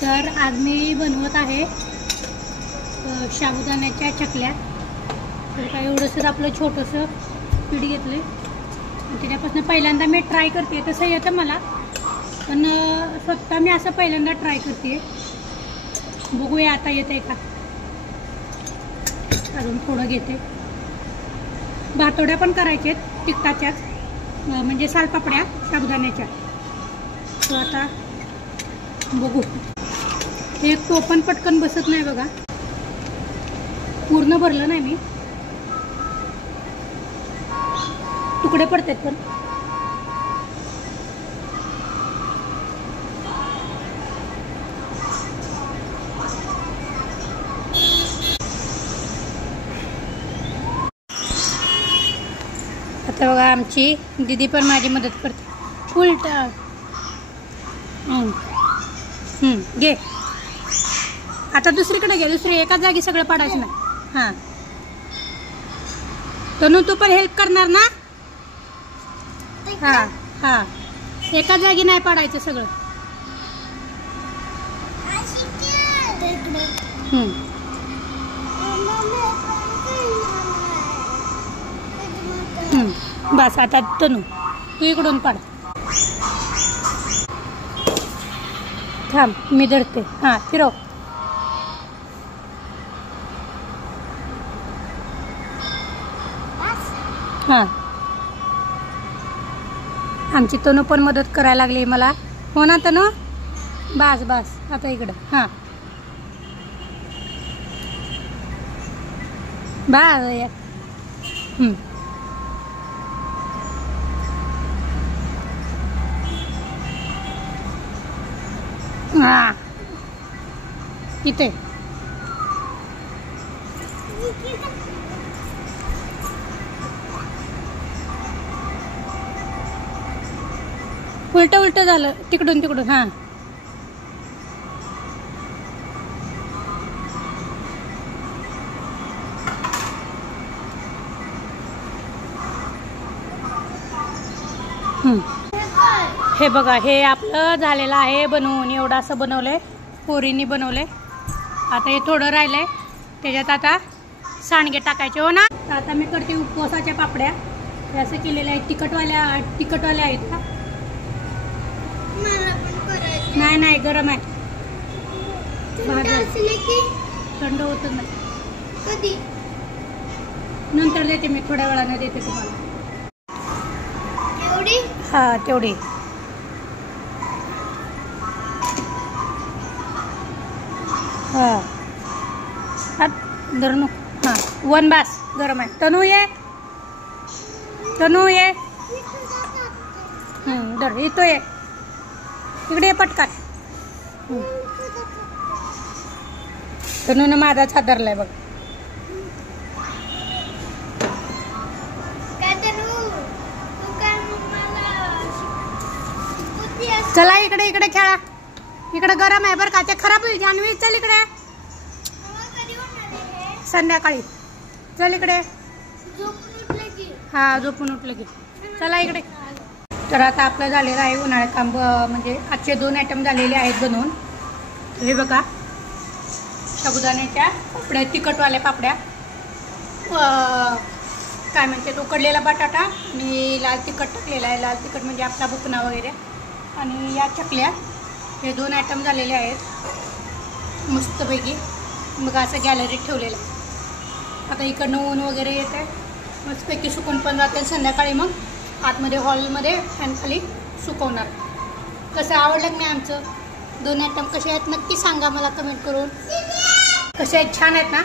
तर आज मी बनवत आहे साबुदाण्याच्या चकल्या। तर काय एवढंसं आपलं छोटंसं पीठ घेतलं आणि त्याच्यापासून पहिल्यांदा मी ट्राय करते। तसं येतं मला, पण स्वतः मी असं पहिल्यांदा ट्राय करते। बघूया आता येतंय का। अजून थोडं घेते। भातोड्या पण करायचे तिखटाच्याच, म्हणजे सालपापड्या साबुदाण्याच्या। तो आता बघू। एक तो पण पटकन बसत नाही बघा, पूर्ण भरलं नाही मी, तुकडे पडतात पण। आता बघा आमची दीदी पण माझी मदत करते। उलटा घे आता दुसरीकडे घे, दुसरी एका जागी सगळं पाडायचं ना। हां तनू तू पण हेल्प करणार ना? हां हां एका जागी नाही पाडायचं सगळं। बस आता तनू तू इकडून पाड। थांब मी धरते। हां फिरव। हां आमची तनू पण मदत करायला लागली मला। हो ना तनू? बस बस आता इकडं। हां बस हां इथे उलट उलट झालं तिकडून तिकडून। हां हे बघा, हे आपलं झालेलं आहे बनवून। एवढं असं बनवलंय, पोरींनी बनवलंय। आता हे थोडं राहिलंय, त्याच्यात आता सांडगे टाकायचे। हो ना? तर आता मी करते उपवासाच्या पापड्या। हे असं केलेलं आहे। तिखटवाल्या आहेत का? नाही नाही गरम आहे, थंड होत नाही। कधी नंतर देते मी, थोड्या वेळाने देते तुम्हाला। हा तेवढी। हा धरून। हां वन बास गरम आहे। तनू ये, तनू ये। धर इथं ये, इकडे ये पटकन। तनून माझाच हात धरलाय बघ। चला इकडे इकडे खेळा, इकडे गरम आहे बरं का, ते खराब होईल जान्हवी। चल इकडे, संध्याकाळी। चल इकडे। हा झोपून उठले की चला इकडे। तर आता आपलं झालेलं आहे उन्हाळ्यात काम, म्हणजे आजचे 2 आयटम झालेले आहेत बनवून। हे बघा साबुदाण्याच्या पापड्या, तिखटवाल्या पापड्या, काय म्हणते तो उकडलेला बटाटा आणि लाल तिखट टाकलेला आहे। लाल तिखट म्हणजे आपला बुकना वगैरे, आणि या चकल्या। हे 2 आयटम झालेले आहेत मस्तपैकी। मग असं गॅलरीत ठेवलेलं आहे। आता इकडनं ऊन वगैरे येत आहे, मस्तपैकी सुकून पण जाते। संध्याकाळी मग आतमध्ये हॉलमध्ये फॅन खाली सुकवणार। कसं आवडलं की नाही आमचं 2 आयटम? कसे आहेत नक्की सांगा मला कमेंट करून। कसे आहेत? छान आहेत ना?